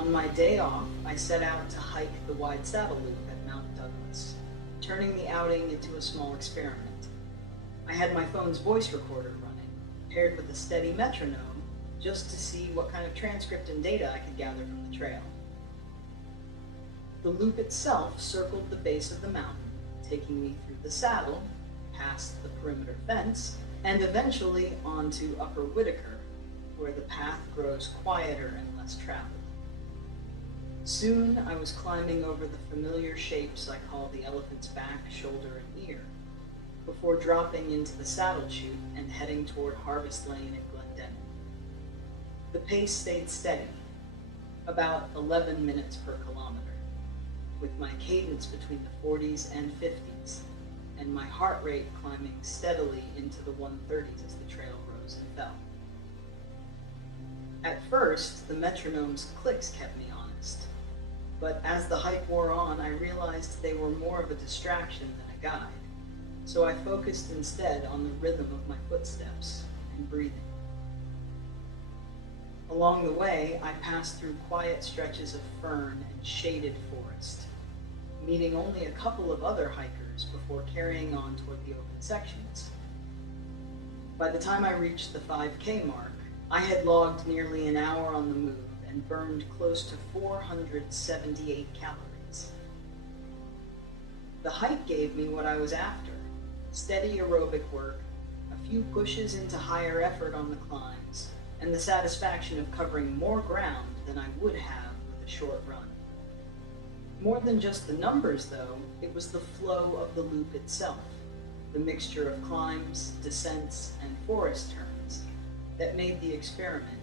On my day off, I set out to hike the wide saddle loop at Mount Douglas, turning the outing into a small experiment. I had my phone's voice recorder running, paired with a steady metronome, just to see what kind of transcript and data I could gather from the trail. The loop itself circled the base of the mountain, taking me through the saddle, past the perimeter fence, and eventually onto Upper Whitaker, where the path grows quieter and less traveled. Soon I was climbing over the familiar shapes I call the elephant's back, shoulder, and ear, before dropping into the saddle chute and heading toward Harvest Lane and Glendenning. The pace stayed steady, about 11 minutes per kilometer, with my cadence between the 40s and 50s, and my heart rate climbing steadily into the 130s as the trail rose and fell. At first, the metronome's clicks kept me honest, but as the hike wore on, I realized they were more of a distraction than a guide, so I focused instead on the rhythm of my footsteps and breathing. Along the way, I passed through quiet stretches of fern and shaded forest, meeting only a couple of other hikers before carrying on toward the open sections. By the time I reached the 5K mark, I had logged nearly an hour on the move and burned close to 478 calories. The hike gave me what I was after: steady aerobic work, a few pushes into higher effort on the climbs, and the satisfaction of covering more ground than I would have with a short run. More than just the numbers, though, it was the flow of the loop itself, the mixture of climbs, descents, and forest turns that made the experiment